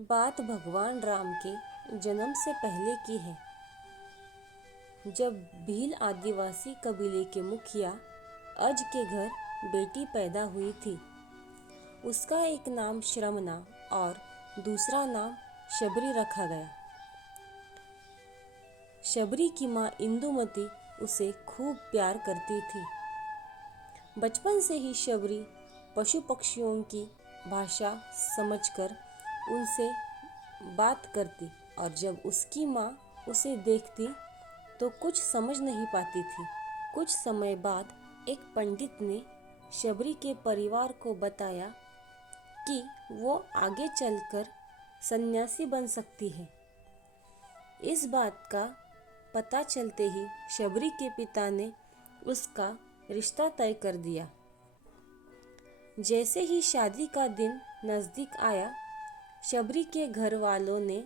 बात भगवान राम के जन्म से पहले की है, जब भील आदिवासी कबीले के मुखिया अज के घर बेटी पैदा हुई थी। उसका एक नाम श्रमना और दूसरा नाम शबरी रखा गया। शबरी की माँ इंदुमती उसे खूब प्यार करती थी। बचपन से ही शबरी पशु पक्षियों की भाषा समझकर उनसे बात करती और जब उसकी माँ उसे देखती तो कुछ समझ नहीं पाती थी। कुछ समय बाद एक पंडित ने शबरी के परिवार को बताया कि वो आगे चलकर सन्यासी बन सकती है। इस बात का पता चलते ही शबरी के पिता ने उसका रिश्ता तय कर दिया। जैसे ही शादी का दिन नज़दीक आया, शबरी के घर वालों ने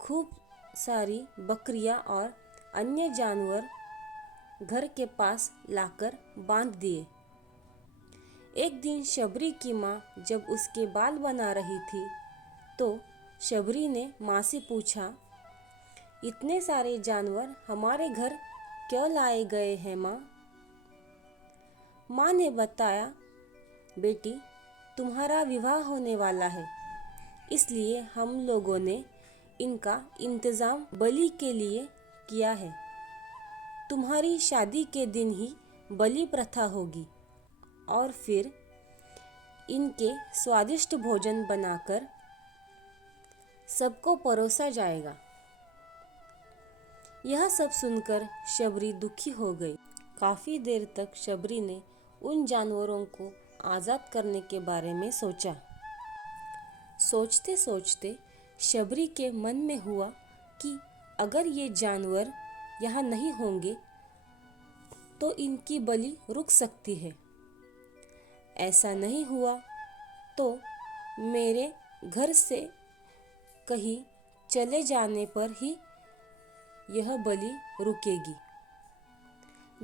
खूब सारी बकरियां और अन्य जानवर घर के पास लाकर बांध दिए। एक दिन शबरी की माँ जब उसके बाल बना रही थी तो शबरी ने माँ से पूछा, इतने सारे जानवर हमारे घर क्यों लाए गए हैं माँ? माँ ने बताया, बेटी, तुम्हारा विवाह होने वाला है, इसलिए हम लोगों ने इनका इंतज़ाम बलि के लिए किया है। तुम्हारी शादी के दिन ही बलि प्रथा होगी और फिर इनके स्वादिष्ट भोजन बनाकर सबको परोसा जाएगा। यह सब सुनकर शबरी दुखी हो गई। काफ़ी देर तक शबरी ने उन जानवरों को आज़ाद करने के बारे में सोचा। सोचते सोचते शबरी के मन में हुआ कि अगर ये जानवर यहाँ नहीं होंगे तो इनकी बलि रुक सकती है। ऐसा नहीं हुआ तो मेरे घर से कहीं चले जाने पर ही यह बलि रुकेगी।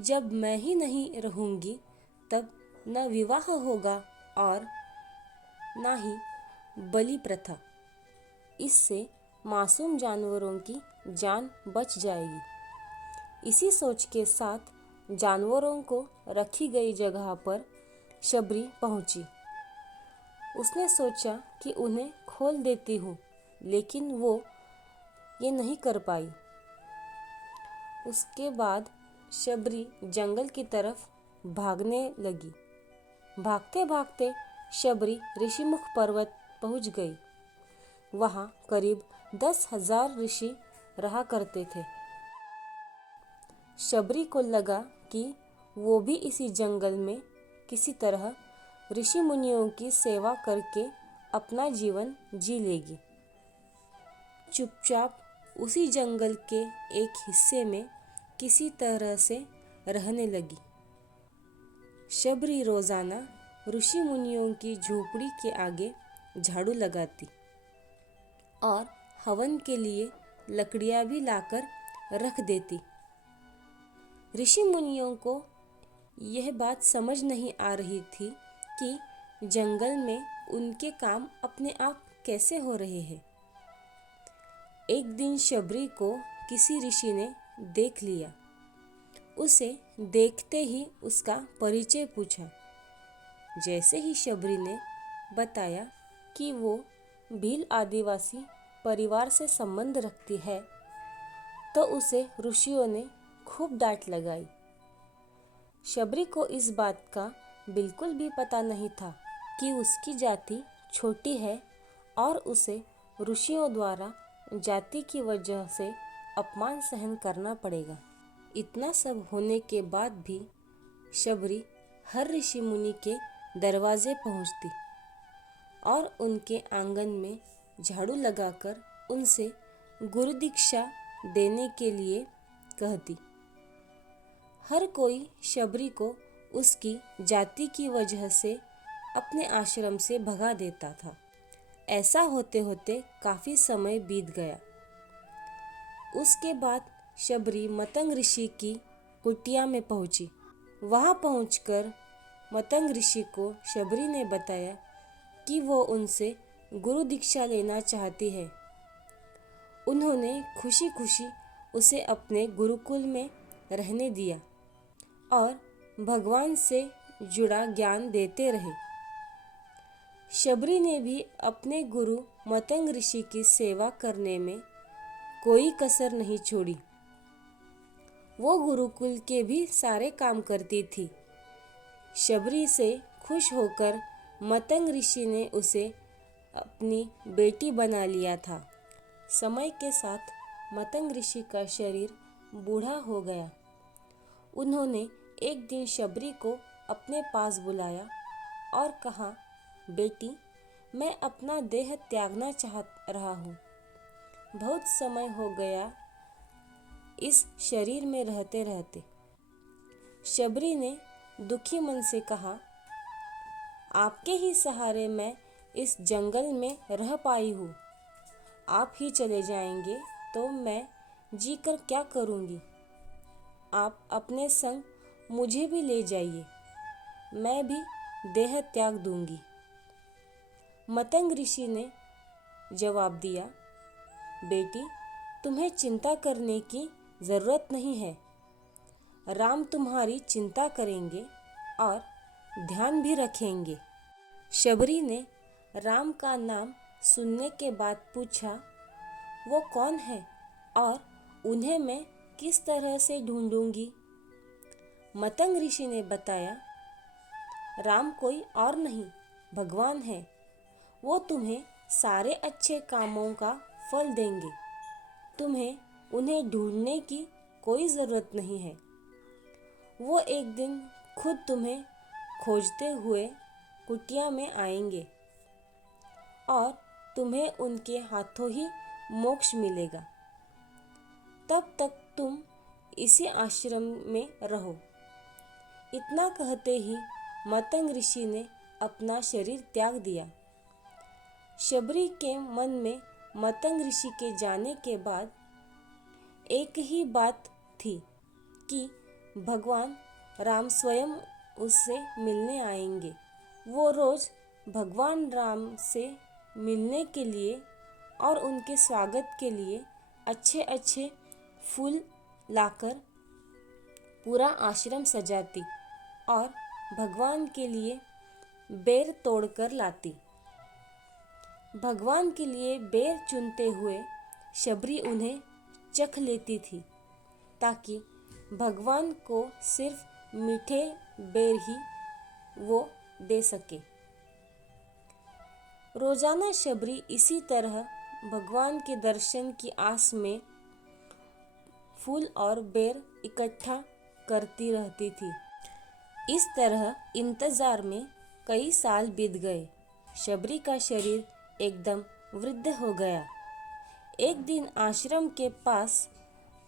जब मैं ही नहीं रहूँगी तब न विवाह होगा और ना ही बलि प्रथा। इससे मासूम जानवरों की जान बच जाएगी। इसी सोच के साथ जानवरों को रखी गई जगह पर शबरी पहुंची। उसने सोचा कि उन्हें खोल देती हूँ, लेकिन वो ये नहीं कर पाई। उसके बाद शबरी जंगल की तरफ भागने लगी। भागते भागते शबरी ऋषिमुख पर्वत पहुंच गई। वहाँ करीब 10,000 ऋषि रहा करते थे। शबरी को लगा कि वो भी इसी जंगल में किसी तरह ऋषि मुनियों की सेवा करके अपना जीवन जी लेगी। चुपचाप उसी जंगल के एक हिस्से में किसी तरह से रहने लगी। शबरी रोज़ाना ऋषि मुनियों की झोपड़ी के आगे झाड़ू लगाती और हवन के लिए लकड़ियाँ भी लाकर रख देती। ऋषि मुनियों को यह बात समझ नहीं आ रही थी कि जंगल में उनके काम अपने आप कैसे हो रहे हैं। एक दिन शबरी को किसी ऋषि ने देख लिया। उसे देखते ही उसका परिचय पूछा। जैसे ही शबरी ने बताया कि वो भील आदिवासी परिवार से संबंध रखती है, तो उसे ऋषियों ने खूब डांट लगाई। शबरी को इस बात का बिल्कुल भी पता नहीं था कि उसकी जाति छोटी है और उसे ऋषियों द्वारा जाति की वजह से अपमान सहन करना पड़ेगा। इतना सब होने के बाद भी शबरी हर ऋषि मुनि के दरवाजे पहुंचती और उनके आंगन में झाड़ू लगाकर उनसे गुरु दीक्षा देने के लिए कहती। हर कोई शबरी को उसकी जाति की वजह से अपने आश्रम से भगा देता था। ऐसा होते होते काफ़ी समय बीत गया। उसके बाद शबरी मतंग ऋषि की कुटिया में पहुंची। वहां पहुंचकर मतंग ऋषि को शबरी ने बताया कि वो उनसे गुरु दीक्षा लेना चाहती है। उन्होंने खुशी खुशी उसे अपने गुरुकुल में रहने दिया और भगवान से जुड़ा ज्ञान देते रहे। शबरी ने भी अपने गुरु मतंग ऋषि की सेवा करने में कोई कसर नहीं छोड़ी। वो गुरुकुल के भी सारे काम करती थी। शबरी से खुश होकर मतंग ऋषि ने उसे अपनी बेटी बना लिया था। समय के साथ मतंग ऋषि का शरीर बूढ़ा हो गया। उन्होंने एक दिन शबरी को अपने पास बुलाया और कहा, बेटी, मैं अपना देह त्यागना चाह रहा हूँ। बहुत समय हो गया इस शरीर में रहते रहते। शबरी ने दुखी मन से कहा, आपके ही सहारे मैं इस जंगल में रह पाई हूँ। आप ही चले जाएंगे तो मैं जीकर क्या करूँगी। आप अपने संग मुझे भी ले जाइए, मैं भी देह त्याग दूंगी। मतंग ऋषि ने जवाब दिया, बेटी, तुम्हें चिंता करने की ज़रूरत नहीं है। राम तुम्हारी चिंता करेंगे और ध्यान भी रखेंगे। शबरी ने राम का नाम सुनने के बाद पूछा, वो कौन है और उन्हें मैं किस तरह से ढूंढूंगी। मतंग ऋषि ने बताया, राम कोई और नहीं, भगवान है। वो तुम्हें सारे अच्छे कामों का फल देंगे। तुम्हें उन्हें ढूंढने की कोई ज़रूरत नहीं है। वो एक दिन खुद तुम्हें खोजते हुए कुटिया में आएंगे और तुम्हें उनके हाथों ही मोक्ष मिलेगा। तब तक तुम इसी आश्रम में रहो। इतना कहते ही मतंग ऋषि ने अपना शरीर त्याग दिया। शबरी के मन में मतंग ऋषि के जाने के बाद एक ही बात थी कि भगवान राम स्वयं उससे मिलने आएंगे। वो रोज़ भगवान राम से मिलने के लिए और उनके स्वागत के लिए अच्छे अच्छे फूल लाकर पूरा आश्रम सजाती और भगवान के लिए बेर तोड़कर लाती। भगवान के लिए बेर चुनते हुए शबरी उन्हें चख लेती थी ताकि भगवान को सिर्फ मीठे बेर ही वो दे सके। रोजाना शबरी इसी तरह भगवान के दर्शन की आस में फूल और बेर इकट्ठा करती रहती थी। इस तरह इंतजार में कई साल बीत गए। शबरी का शरीर एकदम वृद्ध हो गया। एक दिन आश्रम के पास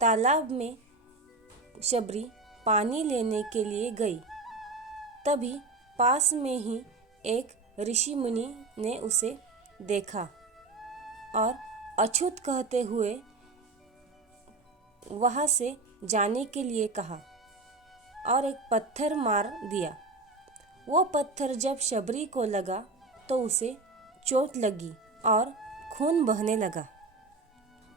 तालाब में शबरी पानी लेने के लिए गई। तभी पास में ही एक ऋषि मुनि ने उसे देखा और अछूत कहते हुए वहाँ से जाने के लिए कहा और एक पत्थर मार दिया। वो पत्थर जब शबरी को लगा तो उसे चोट लगी और खून बहने लगा।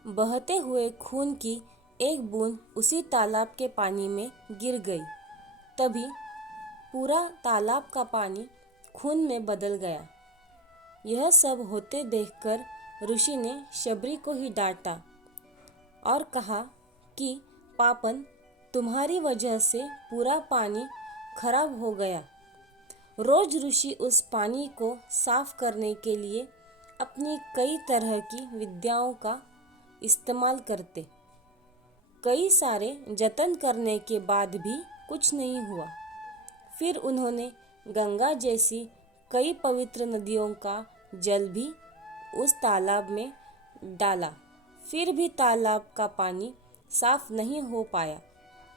बहते हुए खून की एक बूंद उसी तालाब के पानी में गिर गई। तभी पूरा तालाब का पानी खून में बदल गया। यह सब होते देखकर ऋषि ने शबरी को ही डांटा और कहा कि पापन, तुम्हारी वजह से पूरा पानी खराब हो गया। रोज ऋषि उस पानी को साफ करने के लिए अपनी कई तरह की विद्याओं का इस्तेमाल करते। कई सारे जतन करने के बाद भी कुछ नहीं हुआ। फिर उन्होंने गंगा जैसी कई पवित्र नदियों का जल भी उस तालाब में डाला, फिर भी तालाब का पानी साफ नहीं हो पाया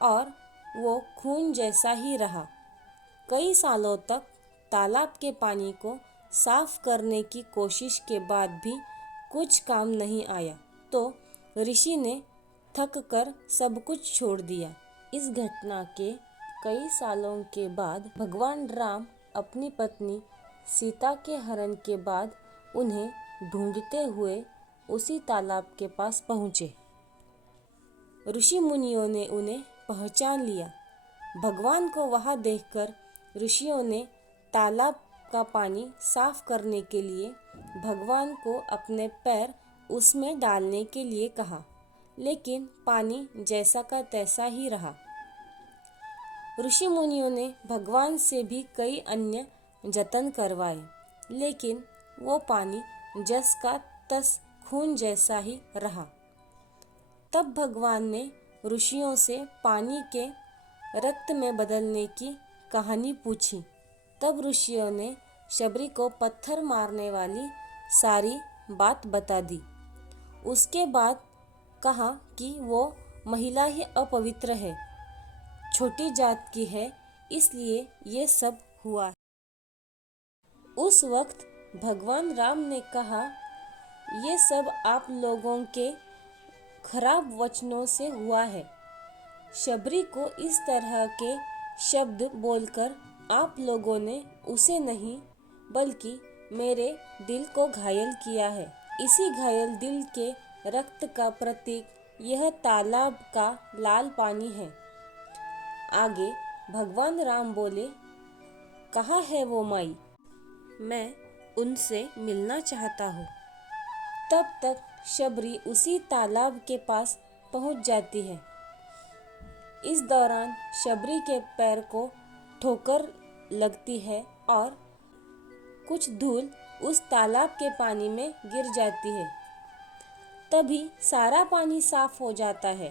और वो खून जैसा ही रहा। कई सालों तक तालाब के पानी को साफ करने की कोशिश के बाद भी कुछ काम नहीं आया तो ऋषि ने थक कर सब कुछ छोड़ दिया। इस घटना के कई सालों के बाद भगवान राम अपनी पत्नी सीता के हरण के बाद उन्हें ढूंढते हुए उसी तालाब के पास पहुँचे। ऋषि मुनियों ने उन्हें पहचान लिया। भगवान को वहाँ देखकर ऋषियों ने तालाब का पानी साफ करने के लिए भगवान को अपने पैर उसमें डालने के लिए कहा, लेकिन पानी जैसा का तैसा ही रहा। ऋषि मुनियों ने भगवान से भी कई अन्य जतन करवाए, लेकिन वो पानी जस का तस खून जैसा ही रहा। तब भगवान ने ऋषियों से पानी के रक्त में बदलने की कहानी पूछी। तब ऋषियों ने शबरी को पत्थर मारने वाली सारी बात बता दी। उसके बाद कहा कि वो महिला ही अपवित्र है, छोटी जात की है, इसलिए ये सब हुआ। उस वक्त भगवान राम ने कहा, ये सब आप लोगों के खराब वचनों से हुआ है। शबरी को इस तरह के शब्द बोलकर आप लोगों ने उसे नहीं बल्कि मेरे दिल को घायल किया है। इसी घायल दिल के रक्त का प्रतीक यह तालाब का लाल पानी है। आगे भगवान राम बोले, कहाँ है वो माई? मैं उनसे मिलना चाहता हूँ। तब तक शबरी उसी तालाब के पास पहुँच जाती है। इस दौरान शबरी के पैर को ठोकर लगती है और कुछ धूल उस तालाब के पानी में गिर जाती है। तभी सारा पानी साफ हो जाता है।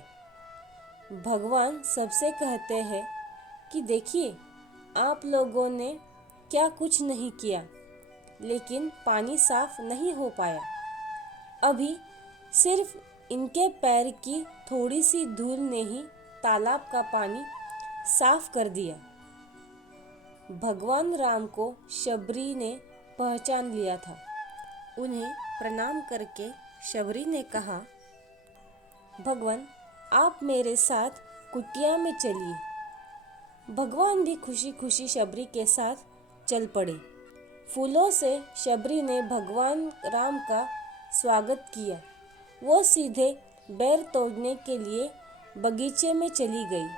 भगवान सबसे कहते हैं कि देखिए, आप लोगों ने क्या कुछ नहीं किया, लेकिन पानी साफ नहीं हो पाया। अभी सिर्फ इनके पैर की थोड़ी सी धूल ने ही तालाब का पानी साफ कर दिया। भगवान राम को शबरी ने पहचान लिया था। उन्हें प्रणाम करके शबरी ने कहा, भगवान, आप मेरे साथ कुटिया में चलिए। भगवान भी खुशी खुशी शबरी के साथ चल पड़े। फूलों से शबरी ने भगवान राम का स्वागत किया। वो सीधे बेर तोड़ने के लिए बगीचे में चली गई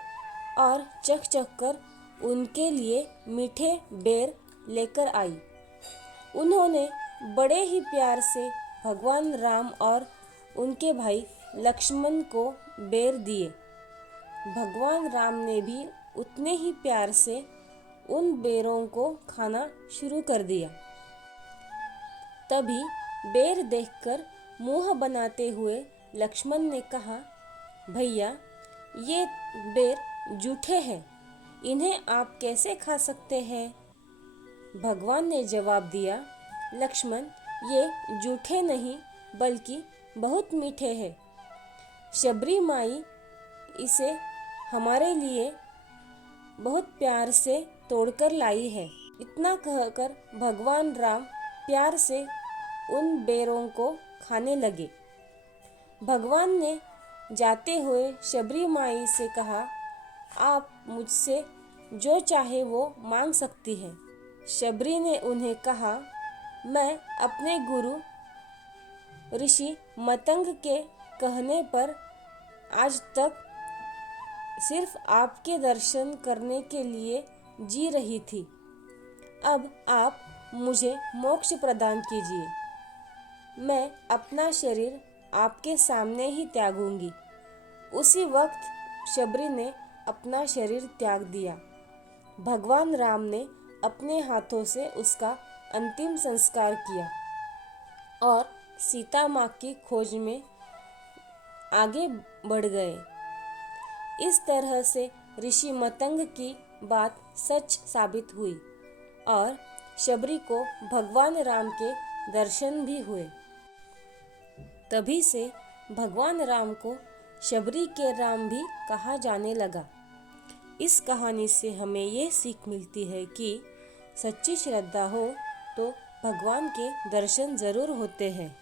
और चक चक कर उनके लिए मीठे बेर लेकर आई। उन्होंने बड़े ही प्यार से भगवान राम और उनके भाई लक्ष्मण को बेर दिए। भगवान राम ने भी उतने ही प्यार से उन बेरों को खाना शुरू कर दिया। तभी बेर देखकर मुंह बनाते हुए लक्ष्मण ने कहा, भैया, ये बेर जूठे हैं, इन्हें आप कैसे खा सकते हैं? भगवान ने जवाब दिया, लक्ष्मण, ये जूठे नहीं बल्कि बहुत मीठे हैं। शबरी माई इसे हमारे लिए बहुत प्यार से तोड़कर लाई है। इतना कहकर भगवान राम प्यार से उन बेरों को खाने लगे। भगवान ने जाते हुए शबरी माई से कहा, आप मुझसे जो चाहे वो मांग सकती है। शबरी ने उन्हें कहा, मैं अपने गुरु ऋषि मतंग के कहने पर आज तक सिर्फ आपके दर्शन करने के लिए जी रही थी। अब आप मुझे मोक्ष प्रदान कीजिए। मैं अपना शरीर आपके सामने ही त्यागूंगी। उसी वक्त शबरी ने अपना शरीर त्याग दिया। भगवान राम ने अपने हाथों से उसका अंतिम संस्कार किया और सीता माँ की खोज में आगे बढ़ गए। इस तरह से ऋषि मतंग की बात सच साबित हुई और शबरी को भगवान राम के दर्शन भी हुए। तभी से भगवान राम को शबरी के राम भी कहा जाने लगा। इस कहानी से हमें ये सीख मिलती है कि सच्ची श्रद्धा हो तो भगवान के दर्शन ज़रूर होते हैं।